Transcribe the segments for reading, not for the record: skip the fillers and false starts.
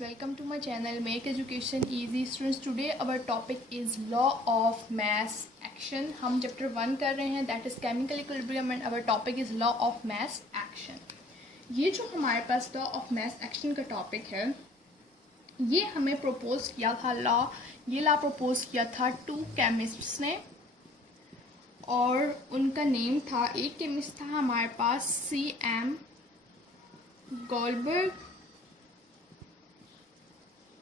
welcome to my channel Make Education Easy. Students, today our topic is law of mass action. हम chapter 1 कर रहे हैं, that is chemical equilibrium, and our topic is law of mass action. ये जो हमारे पास law of mass action का topic है, ये हमें propose किया था ये law propose किया था 2 chemists ने, और उनका नेम था, एक केमिस्ट था हमारे पास C.M. Goldberg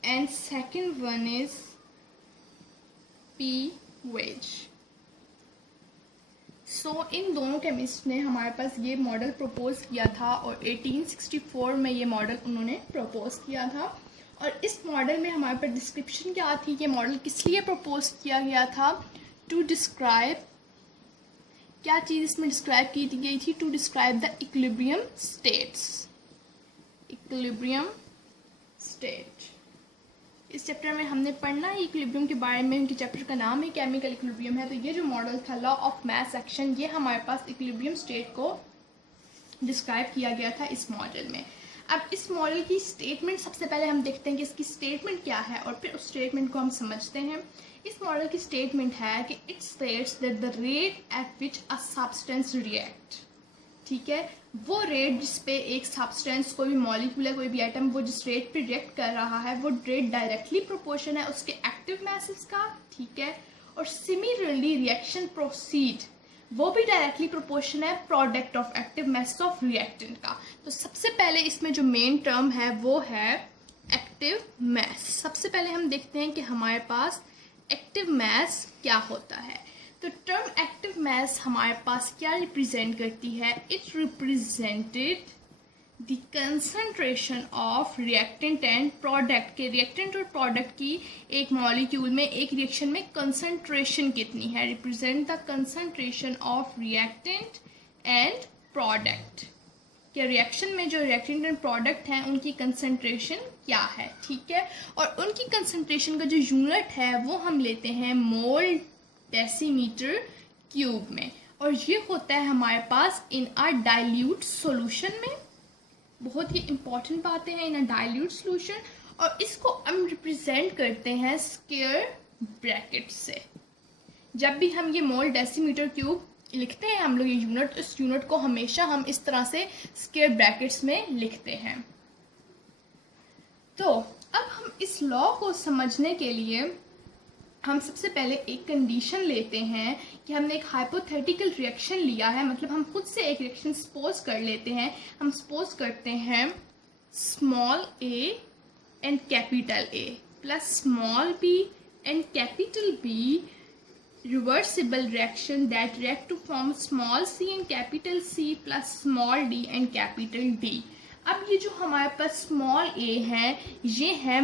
and second one is P. Wedge. इन दोनों केमिस्ट ने हमारे पास ये मॉडल प्रपोज किया था और 1864 में ये मॉडल उन्होंने प्रपोज किया था। और इस मॉडल में हमारे पास डिस्क्रिप्शन क्या थी, ये मॉडल किस लिए प्रपोज किया गया था, टू डिस्क्राइब, क्या चीज़ इसमें डिस्क्राइब की गई थी, to describe the equilibrium states, equilibrium state. इस चैप्टर में हमने पढ़ना है इक्विलिब्रियम के बारे में, उनके चैप्टर का नाम है केमिकल इक्विलिब्रियम है। तो ये जो मॉडल था लॉ ऑफ मास एक्शन, ये हमारे पास इक्विलिब्रियम स्टेट को डिस्क्राइब किया गया था इस मॉडल में। अब इस मॉडल की स्टेटमेंट सबसे पहले हम देखते हैं कि इसकी स्टेटमेंट क्या है और फिर उस स्टेटमेंट को हम समझते हैं। इस मॉडल की स्टेटमेंट है कि it states that the rate at which a substance react, ठीक है, वो रेट जिस पे एक सब्सटेंस, कोई भी मॉलिक्यूल है, कोई भी आइटम, वो जिस रेट पे रिएक्ट कर रहा है, वो रेट डायरेक्टली प्रोपोर्शन है उसके एक्टिव मैसेज का, ठीक है। और सिमिलरली रिएक्शन प्रोसीड, वो भी डायरेक्टली प्रोपोर्शन है product of active message of reactant का। तो सबसे पहले इसमें जो मेन टर्म है वो है एक्टिव मैस। सबसे पहले हम देखते हैं कि हमारे पास एक्टिव मैस क्या होता है। तो टर्म एक्टिव मैस हमारे पास क्या रिप्रेजेंट करती है, it represented the concentration of reactant and product के, रिएक्टेंट और प्रोडक्ट की एक मॉलिक्यूल में, एक रिएक्शन में कंसंट्रेशन कितनी है, represent the concentration of reactant and product के, रिएक्शन में जो रिएक्टेंट एंड प्रोडक्ट हैं उनकी कंसंट्रेशन क्या है, ठीक है। और उनकी कंसंट्रेशन का जो यूनिट है वो हम लेते हैं मोल डेसीमीटर क्यूब में, और ये होता है हमारे पास इन अ डाइल्यूट सॉल्यूशन में। बहुत ही इंपॉर्टेंट बातें हैं इन अ डाइल्यूट सॉल्यूशन। और इसको हम रिप्रेजेंट करते हैं स्क्वायर ब्रैकेट से। जब भी हम ये मोल डेसीमीटर क्यूब लिखते हैं हम लोग ये यूनिट, इस यूनिट को हमेशा हम इस तरह से स्क्वायर ब्रैकेट्स में लिखते हैं। तो अब हम इस लॉ को समझने के लिए हम सबसे पहले एक कंडीशन लेते हैं कि हमने एक हाइपोथेटिकल रिएक्शन लिया है, मतलब हम खुद से एक रिएक्शन सपोज कर लेते हैं। हम सपोज करते हैं small A and capital A plus small B and capital B, reversible reaction that react to form small C and capital C plus small D and capital D. अब ये जो हमारे पास स्मॉल ए है, ये है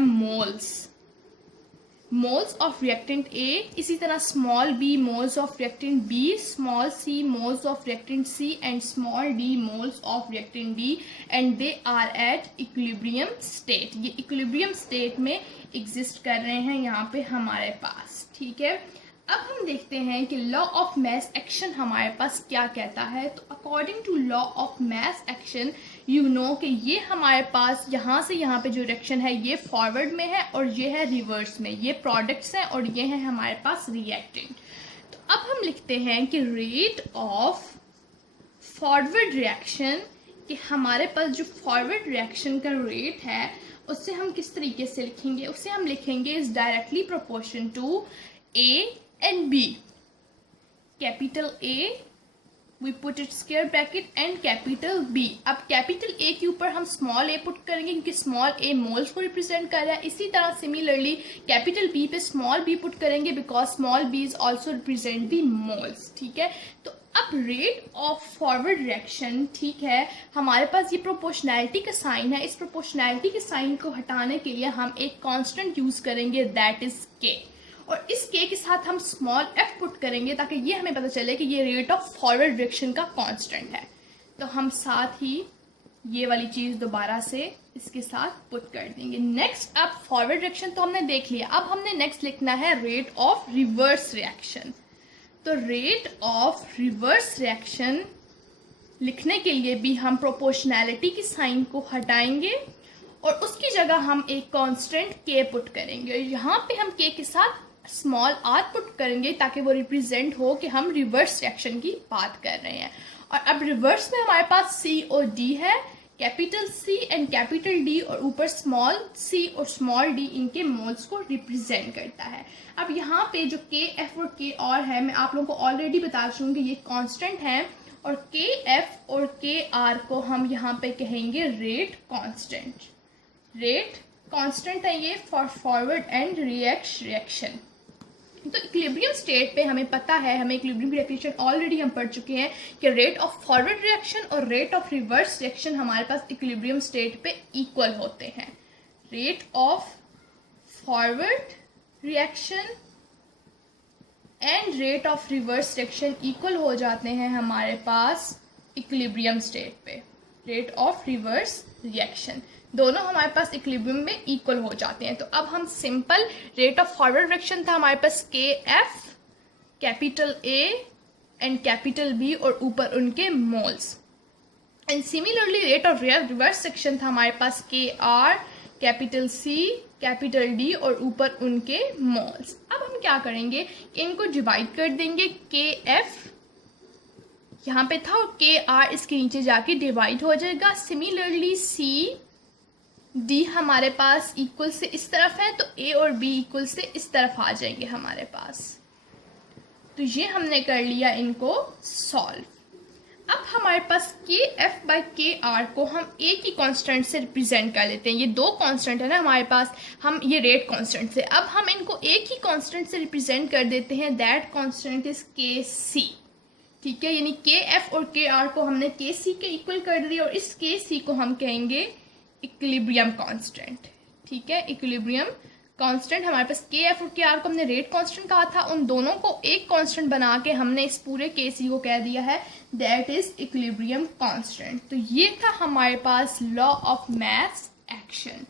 मोल्स ऑफ रिएक्टेंट ए, इसी तरह small B moles of reactant B, small C moles of reactant C and small D moles of reactant D, and they are at equilibrium state. ये इक्विलिब्रियम स्टेट में exist कर रहे हैं यहाँ पे हमारे पास, ठीक है। अब हम देखते हैं कि लॉ ऑफ मास एक्शन हमारे पास क्या कहता है। तो according to law of mass action you know कि ये हमारे पास यहाँ से यहाँ पे जो रिएक्शन है ये फॉरवर्ड में है और ये है रिवर्स में, ये प्रोडक्ट्स हैं और ये है हमारे पास रिएक्टेंट। तो अब हम लिखते हैं कि रेट ऑफ फॉरवर्ड रिएक्शन, कि हमारे पास जो फॉरवर्ड रिएक्शन का रेट है उससे हम किस तरीके से लिखेंगे, उससे हम लिखेंगे is directly proportional to A and B. Capital A, we put it square bracket, and capital B. अब capital A के ऊपर हम small a पुट करेंगे क्योंकि small a moles को रिप्रेजेंट कर रहा है। इसी तरह सिमिलरली capital B पे small b पुट करेंगे because small b is also represent the moles, ठीक है। तो अब रेट ऑफ फॉरवर्ड रिएक्शन, ठीक है, हमारे पास ये प्रोपोर्शनैलिटी का साइन है। इस प्रोपोर्शनैलिटी के साइन को हटाने के लिए हम एक कांस्टेंट यूज करेंगे, दैट इज के, और इस के के साथ हम स्मॉल एफ पुट करेंगे ताकि ये हमें पता चले कि ये रेट ऑफ फॉरवर्ड रिएक्शन का कांस्टेंट है। तो हम साथ ही ये वाली चीज़ दोबारा से इसके साथ पुट कर देंगे। नेक्स्ट, अब फॉरवर्ड रिएक्शन तो हमने देख लिया, अब हमने नेक्स्ट लिखना है रेट ऑफ रिवर्स रिएक्शन। तो रेट ऑफ रिवर्स रिएक्शन लिखने के लिए भी हम प्रोपोर्शनैलिटी की साइन को हटाएंगे और उसकी जगह हम एक कांस्टेंट के पुट करेंगे और यहाँ पे हम के के साथ स्मॉल आर पुट करेंगे ताकि वो रिप्रेजेंट हो कि हम रिवर्स रिएक्शन की बात कर रहे हैं। और अब रिवर्स में हमारे पास सी और डी है, capital C and capital D, और ऊपर स्मॉल सी और स्मॉल डी इनके मोल्स को रिप्रेजेंट करता है। अब यहाँ पे जो के एफ और के आर है, मैं आप लोगों को ऑलरेडी बता चुकी हूँ कि ये कांस्टेंट है, और के एफ और के आर को हम यहाँ पे कहेंगे रेट कांस्टेंट। रेट कांस्टेंट है ये फॉर फॉरवर्ड एंड रिएक्शन। तो इक्विलिब्रियम स्टेट पे हमें पता है, हमें इक्विलिब्रियम की डेफिनेशन ऑलरेडी हम पढ़ चुके हैं कि रेट ऑफ फॉरवर्ड रिएक्शन और रेट ऑफ रिवर्स रिएक्शन हमारे पास इक्विलिब्रियम स्टेट पे इक्वल होते हैं। Rate of forward reaction and rate of reverse reaction equal हो जाते हैं हमारे पास इक्विलिब्रियम स्टेट पे। रेट ऑफ रिवर्स रिएक्शन दोनों हमारे पास इक्विलिब्रियम में इक्वल हो जाते हैं। तो अब हम simple rate of forward reaction था हमारे पास K F, capital A and capital B और ऊपर उनके moles. And similarly rate of reverse reaction था हमारे पास K R, capital C, capital D और ऊपर उनके मोल्स। अब हम क्या करेंगे, इनको डिवाइड कर देंगे। के एफ यहाँ पे था और के आर इसके नीचे जाके डिवाइड हो जाएगा। सिमिलरली सी डी हमारे पास इक्वल से इस तरफ है, तो ए और बी इक्वल से इस तरफ आ जाएंगे हमारे पास। तो ये हमने कर लिया इनको सॉल्व। अब हमारे पास के एफ बाई के आर को हम एक ही कांस्टेंट से रिप्रेजेंट कर लेते हैं। ये दो कांस्टेंट है ना हमारे पास, हम ये रेट कांस्टेंट से, अब हम इनको एक ही कांस्टेंट से रिप्रेजेंट कर देते हैं। दैट कांस्टेंट इज के सी। ठीक है, यानी के एफ और के आर को हमने के सी के इक्वल कर दिया और इस के सी को हम कहेंगे इक्विलिब्रियम कांस्टेंट। ठीक है, इक्विलिब्रियम कांस्टेंट हमारे पास के एफ और के आर को हमने रेट कांस्टेंट कहा था, उन दोनों को एक कांस्टेंट बना के हमने इस पूरे के सी को कह दिया है दैट इज इक्विलिब्रियम कांस्टेंट। तो ये था हमारे पास लॉ ऑफ मास एक्शन।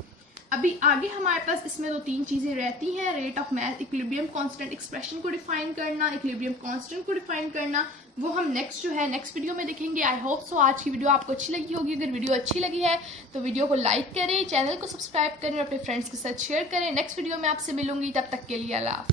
अभी आगे हमारे पास इसमें दो तीन चीजें रहती हैं, rate of mass, equilibrium constant expression को डिफाइन करना, इक्विलिब्रियम कांस्टेंट को डिफाइन करना, वो हम नेक्स्ट वीडियो में देखेंगे। आई होप सो आज की वीडियो आपको अच्छी लगी होगी। अगर वीडियो अच्छी लगी है तो वीडियो को लाइक करें, चैनल को सब्सक्राइब करें और अपने फ्रेंड्स के साथ शेयर करें। नेक्स्ट वीडियो में आपसे मिलूंगी, तब तक के लिए अल्लाह हाफ़िज़।